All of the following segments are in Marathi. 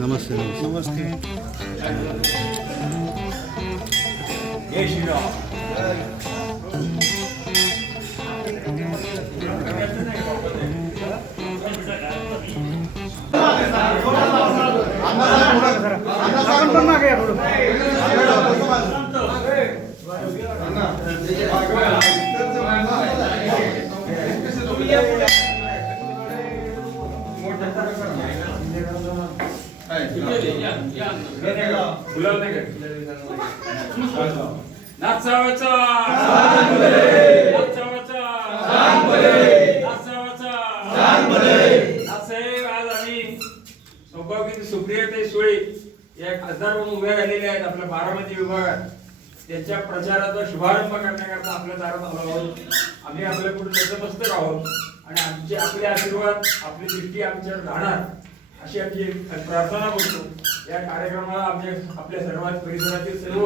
नमस्ते नमस्ते नाचावाचा नाचावाचा नाचावाचा नाथसाहेब आज आम्ही सौभाग्य सुप्रियाताई सुळे या खासदार म्हणून उभ्या राहिलेल्या आहेत आपल्या बारामती विभागात. त्यांच्या प्रचाराचा शुभारंभ करण्याकरता आपल्या दारात आलो आहोत. आम्ही आपल्याकडून नतमस्तक आहोत. आणि आमचे आपले आशीर्वाद आपली दृष्टी आमच्यावर राहणार अशी आमची प्रार्थना करतो या कार्यक्रमाला आमच्या आपल्या सर्वात परिसरातील सर्व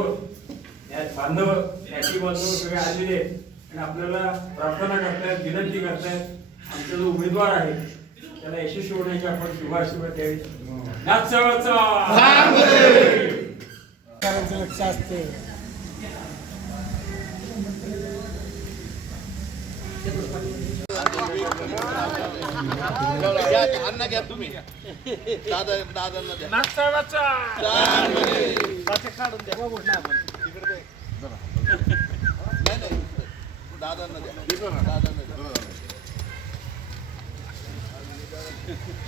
या बांधव याची बांधव सगळे आलेले आहेत. आणि आपल्याला प्रार्थना करतायत विनंती करतायत. आमचा जो उमेदवार आहे त्याला यशस्वी होण्याची आपण द्यावी. करायचं लक्ष असते. अन्न घ्या तुम्ही. दादा दादांना द्या. नाही नाही. दादांना द्या. दादांना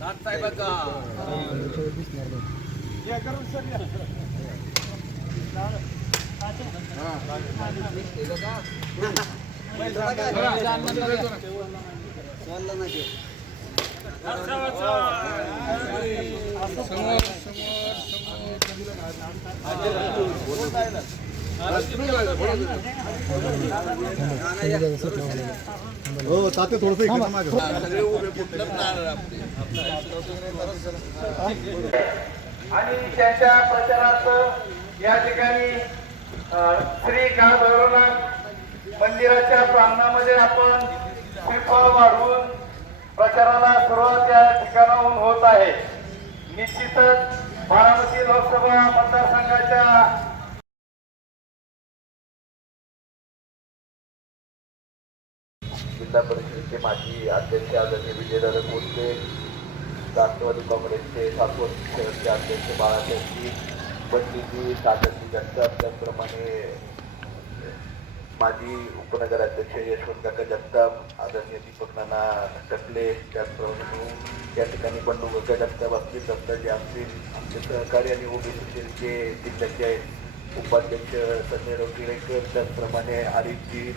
ताते थोडस इकडे मागे सगळे समोर हो ताते थोडस आणि त्याच्या प्रचारार्थ या ठिकाणी श्री काळभैरवनाथ मंदिराच्या प्रांगणामध्ये आपण श्रीफळ वाढवून प्रचाराला सुरुवात या ठिकाणाहून होत आहे. निश्चितच बारामती लोकसभा मतदारसंघाच्या जिल्हा परिषदेचे माजी अध्यक्ष आदरणीय विजयदादा कोटले राष्ट्रवादी काँग्रेसचे सातवड शहरचे अध्यक्ष बाळासाहेबजी बंडीजी सागरजी जगताप त्याचप्रमाणे माजी उपनगराध्यक्ष यशवंत काका जगताप आदरणीय दीपक नाना टकले त्याचप्रमाणे या ठिकाणी बंडू काका जगताप असतील दत्ताजी असतील आमचे सहकारी आणि ओबीसी सेलचे जिल्ह्याचे आहेत उपाध्यक्ष संजय रोगिरेकर त्याचप्रमाणे आरिफजी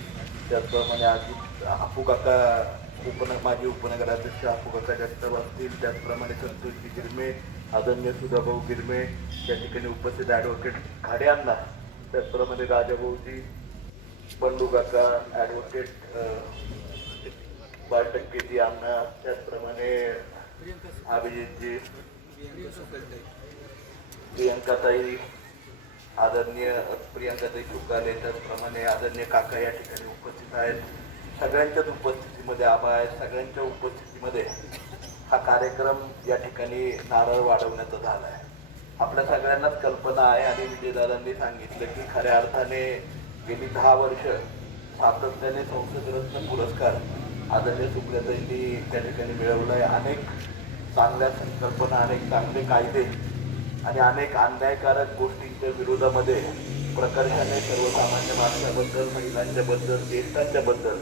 त्याचप्रमाणे अजित आपू काका उपन माजी उपनगराध्यक्ष आपू काका जगताप असतील त्याचप्रमाणे संतोषजी गिरमे आदरणीय सुधाभाऊ गिरमे या ठिकाणी उपस्थित ॲडव्होकेट खाड्यांना त्याचप्रमाणे राजाभाऊजी बंडू काका ॲडव्होकेट बाळटक्केजी अण्णा त्याचप्रमाणे अभिजितजी प्रियंकाताई आदरणीय प्रियंकाताई चुकाले त्याचप्रमाणे आदरणीय काका या ठिकाणी उपस्थित आहेत सगळ्यांच्याच उपस्थितीमध्ये आबा आहे. सगळ्यांच्या उपस्थितीमध्ये हा कार्यक्रम या ठिकाणी नारळ वाढवण्याचा झाला आहे. आपल्या सगळ्यांनाच कल्पना आहे आणि विजयदादांनी सांगितलं की खऱ्या अर्थाने गेली दहा वर्ष सातत्याने संसदरत्न पुरस्कार आदरणीय सुप्रियाताईंनी त्या ठिकाणी मिळवला आहे. अनेक चांगल्या संकल्पना अनेक चांगले कायदे आणि अनेक अन्यायकारक गोष्टींच्या विरोधामध्ये प्रकर्षाने सर्वसामान्य माणसाबद्दल महिलांच्याबद्दल ज्येष्ठांच्याबद्दल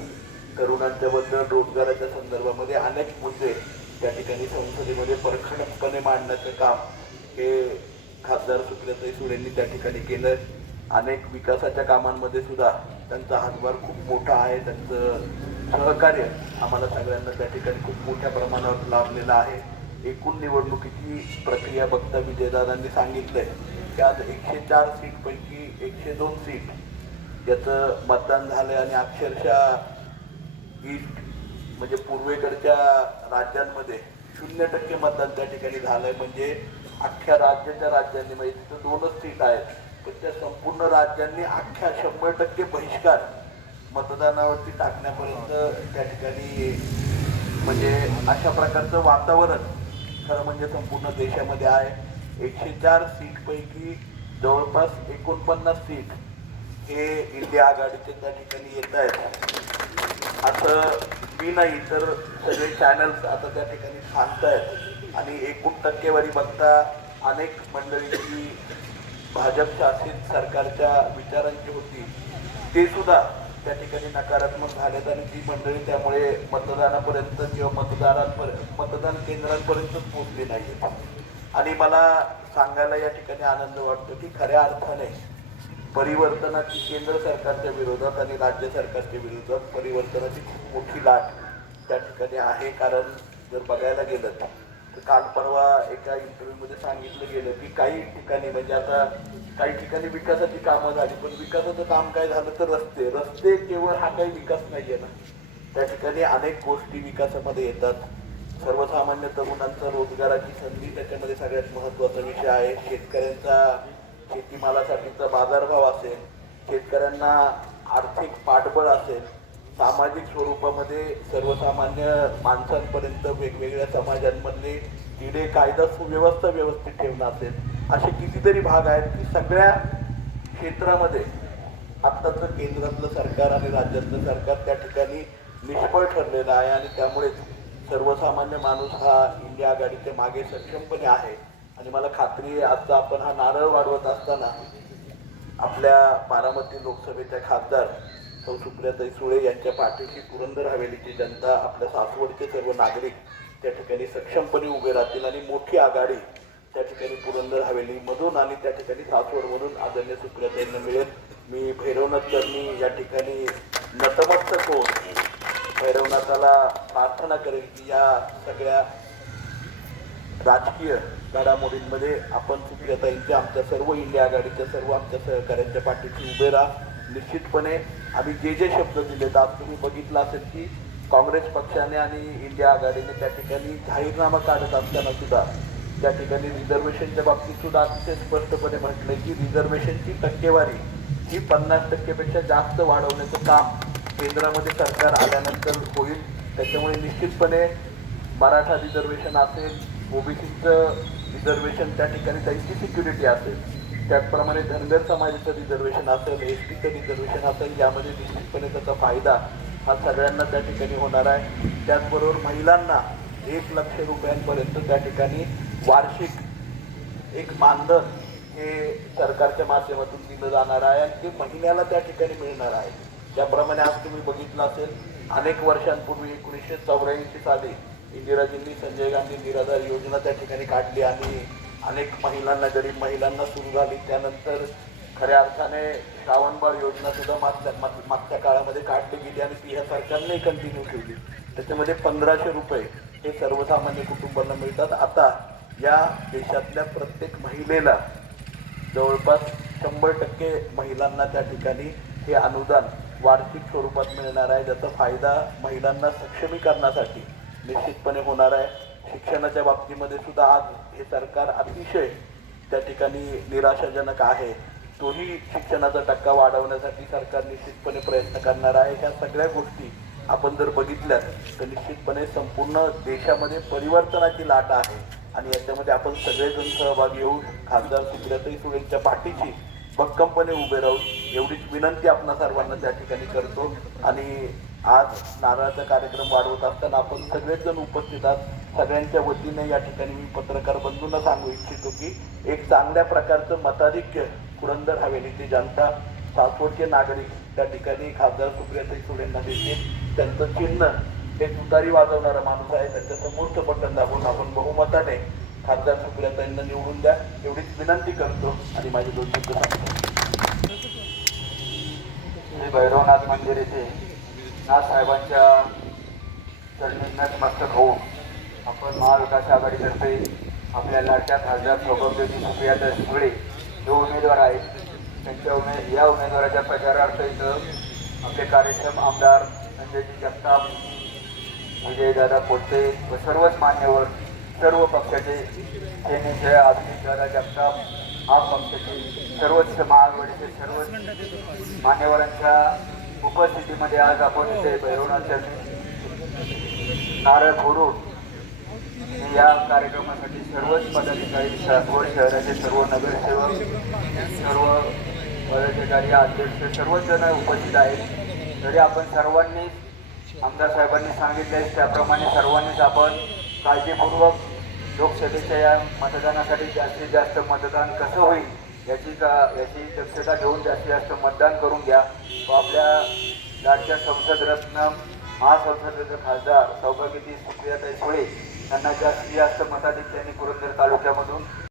तरुणांच्याबद्दल रोजगाराच्या संदर्भामध्ये अनेक मुद्दे त्या ठिकाणी संसदेमध्ये परखडपणे मांडण्याचं काम हे खासदार सुप्रियाताई सुरेंनी त्या ठिकाणी केलं अनेक विकासाच्या कामांमध्ये सुद्धा त्यांचा हातभार खूप मोठा आहे. त्यांचं सहकार्य आम्हाला सगळ्यांना त्या ठिकाणी खूप मोठ्या प्रमाणावर लाभलेलं आहे. एकूण निवडणुकीची प्रक्रिया बघता विजयदादांनी सांगितलंय की आज एकशे चार सीटपैकी एकशे दोन सीट याचं मतदान झालं आणि अक्षरशः ही म्हणजे पूर्वेकडच्या राज्यांमध्ये शून्य टक्के मतदान त्या ठिकाणी झालंय. म्हणजे अख्ख्या राज्याच्या राज्यांनी म्हणजे तिथं दोनच सीट आहेत. पण त्या संपूर्ण राज्यांनी अख्ख्या शंभर टक्के बहिष्कार मतदानावरती टाकण्यापर्यंत त्या ठिकाणी म्हणजे अशा प्रकारचं वातावरण खरं म्हणजे संपूर्ण देशामध्ये आहे. एकशे चार सीटपैकी जवळपास एकोणपन्नास सीट हे इंडिया आघाडीचे त्या ठिकाणी येत आहेत. असं मी नाही तर सगळे चॅनल्स आता त्या ठिकाणी सांगतायत. आणि एकूण टक्केवारी बघता अनेक मंडळी जी भाजप शासित सरकारच्या विचारांची होती. ते सुद्धा त्या ठिकाणी नकारात्मक झालेत आणि ती मंडळी त्यामुळे मतदानापर्यंत किंवा मतदारांपर्यंत मतदान केंद्रांपर्यंतच पोहोचली नाही आणि मला सांगायला या ठिकाणी आनंद वाटतो की खऱ्या अर्थाने परिवर्तनाची केंद्र सरकारच्या विरोधात आणि राज्य सरकारच्या विरोधात परिवर्तनाची खूप मोठी लाट त्या ठिकाणी आहे. कारण जर बघायला गेलं तर काल परवा एका इंटरव्ह्यूमध्ये सांगितलं गेलं की काही ठिकाणी म्हणजे आता काही ठिकाणी विकासाची कामं झाली पण विकासाचं काम काय झालं तर रस्ते. रस्ते केवळ हा काही विकास नाहीये ना. त्या ठिकाणी अनेक गोष्टी विकासामध्ये येतात. सर्वसामान्य तरुणांचा रोजगाराची संधी त्याच्यामध्ये सगळ्यात महत्त्वाचा विषय आहे. शेतकऱ्यांचा शेतीमालासाठीचा बाजारभाव असेल शेतकऱ्यांना आर्थिक पाठबळ असेल सामाजिक स्वरूपामध्ये सर्वसामान्य माणसांपर्यंत वेगवेगळ्या समाजांमधले किडे कायदा सुव्यवस्था व्यवस्थित ठेवणं असेल असे कितीतरी भाग आहेत की सगळ्या क्षेत्रामध्ये आत्ताचं केंद्रातलं सरकार आणि राज्यातलं सरकार त्या ठिकाणी निष्फळ ठरलेलं आहे आणि त्यामुळेच सर्वसामान्य माणूस हा इंडिया आघाडीच्या मागे सक्षमपणे आहे. आणि मला खात्री आहे आजचा आपण हा नारळ वाढवत असताना आपल्या बारामती लोकसभेच्या खासदार सौ सुप्रियाताई सुळे यांच्या पाठीशी पुरंदर हवेलीची जनता आपल्या सासवडचे सर्व नागरिक त्या ठिकाणी सक्षमपणे उभे राहतील आणि मोठी आघाडी त्या ठिकाणी पुरंदर हवेलीमधून आणि त्या ठिकाणी सासवडमधून आदरणीय सुप्रियाताईंना मिळेल. मी भैरवनाथकरणी या ठिकाणी नतमस्तक होऊन भैरवनाथाला प्रार्थना करेल की या सगळ्या राजकीय घडामोडींमध्ये आपण सुप्रियाताईंच्या आमच्या सर्व इंडिया आघाडीच्या सर्व आमच्या सहकाऱ्यांच्या पाठीशी उभे राहा. निश्चितपणे आम्ही जे जे शब्द दिलेत आज तुम्ही बघितलं असेल की काँग्रेस पक्षाने आणि इंडिया आघाडीने त्या ठिकाणी जाहीरनामा काढत असताना सुद्धा त्या ठिकाणी रिझर्वेशनच्या बाबतीत सुद्धा अतिशय स्पष्टपणे म्हटलंय की रिझर्वेशनची टक्केवारी ही पन्नास टक्केपेक्षा जास्त वाढवण्याचं काम केंद्रामध्ये सरकार आल्यानंतर होईल. त्याच्यामुळे निश्चितपणे मराठा रिझर्वेशन असेल ओबीसीचं रिझर्वेशन त्या ठिकाणी त्यांची सिक्युरिटी असेल. त्याचप्रमाणे धनगर समाजाचं रिझर्वेशन असेल एस टीचं रिझर्वेशन असेल यामध्ये निश्चितपणे त्याचा फायदा हा सगळ्यांना त्या ठिकाणी होणार आहे. त्याचबरोबर महिलांना एक लक्ष रुपयांपर्यंत त्या ठिकाणी वार्षिक एक मानधन हे सरकारच्या माध्यमातून दिलं जाणार आहे आणि ते महिन्याला त्या ठिकाणी मिळणार आहे. त्याप्रमाणे आज तुम्ही बघितलं असेल अनेक वर्षांपूर्वी एकोणीसशे चौऱ्याऐंशी साली इंदिराजींनी संजय गांधी निराधार योजना त्या ठिकाणी काढली आणि अनेक महिलांना गरीब महिलांना सुरू झाली. त्यानंतर खऱ्या अर्थाने श्रावणबाळ योजना सुद्धा मागच्या मागच्या काळामध्ये काढली गेली आणि ती ह्या सरकारने कंटिन्यू केली. त्याच्यामध्ये पंधराशे रुपये हे सर्वसामान्य कुटुंबांना मिळतात. आता या देशातल्या प्रत्येक महिलेला जवळपास शंभर टक्के महिलांना त्या ठिकाणी हे अनुदान वार्षिक स्वरूपात मिळणार आहे ज्याचा फायदा महिलांना सक्षमीकरणासाठी निश्चितपणे होणार आहे. शिक्षणाच्या बाबतीमध्ये सुद्धा आज हे सरकार अतिशय त्या ठिकाणी निराशाजनक आहे. तोही शिक्षणाचा टक्का वाढवण्यासाठी सरकार निश्चितपणे प्रयत्न करणार आहे. ह्या सगळ्या गोष्टी आपण जर बघितल्या तर निश्चितपणे संपूर्ण देशामध्ये परिवर्तनाची लाट आहे. आणि याच्यामध्ये आपण सगळेजण सहभागी होऊ खासदार सुप्रियाताई सुरेंच्या पाठीशी भक्कमपणे उभे राहू एवढीच विनंती आपणा सर्वांना त्या ठिकाणी करतो. आणि आज नारळाचा कार्यक्रम वाढवत असताना आपण सगळेच जण उपस्थित आहात. सगळ्यांच्या वतीने या ठिकाणी मी पत्रकार बंधूंना सांगू इच्छितो की एक चांगल्या प्रकारचं मताधिक्य पुरंदर हवेलीची जनता सासवडचे नागरिक त्या ठिकाणी खासदार सुप्रियाताई सुरेंना देतील. त्यांचं चिन्ह हे तुतारी वाजवणारा माणूस आहे. त्यांच्या समोरचं बटन दाबून आपण बहुमताने खासदार सुप्रियाताईंना निवडून द्या. एवढीच विनंती करतो आणि माझे दोन शब्द सांगतो श्री भैरवनाथ मंदिर येथे नाथ साहेबांच्या चरणी नतमस्तक होऊन आपण महाविकास आघाडीतर्फे आपल्या लाडक्या खासदार सौभाग्यजी सुप्रियाता सुळे जे उमेदवार आहेत. त्यांच्या उमे या उमेदवाराच्या प्रचारार्थ इथं आपले कार्यक्षम आमदार संजयजी जगताप विजयदादा पोटे व सर्वच मान्यवर सर्व पक्षाचे सेनेचे अभिजित दादा जगताप हा पक्षाचे सर्वच महाआघाडीचे सर्वच मान्यवरांच्या उपस्थितीमध्ये आज आपण इथे भैरवनाथच्या नारळ फोडून या कार्यक्रमासाठी सर्वच पदाधिकारी सासवड शहराचे सर्व नगरसेवक सर्व पदाधिकारी अध्यक्ष सर्वच जण उपस्थित आहेत. तरी आपण सर्वांनी आमदार साहेबांनी सांगितले त्याप्रमाणे सर्वांनीच आपण काळजीपूर्वक लोकसभेच्या या मतदानासाठी जास्तीत जास्त मतदान कसं होईल याची का याची दक्षता घेऊन जास्तीत जास्त मतदान करून घ्या. व आपल्या लाडक्या संसद रत्न महासंसदेचे खासदार सौभाग्यती सुप्रियाताई सुळे यांना जास्तीत जास्त मताधिक्यांनी पुरंदर तालुक्यामधून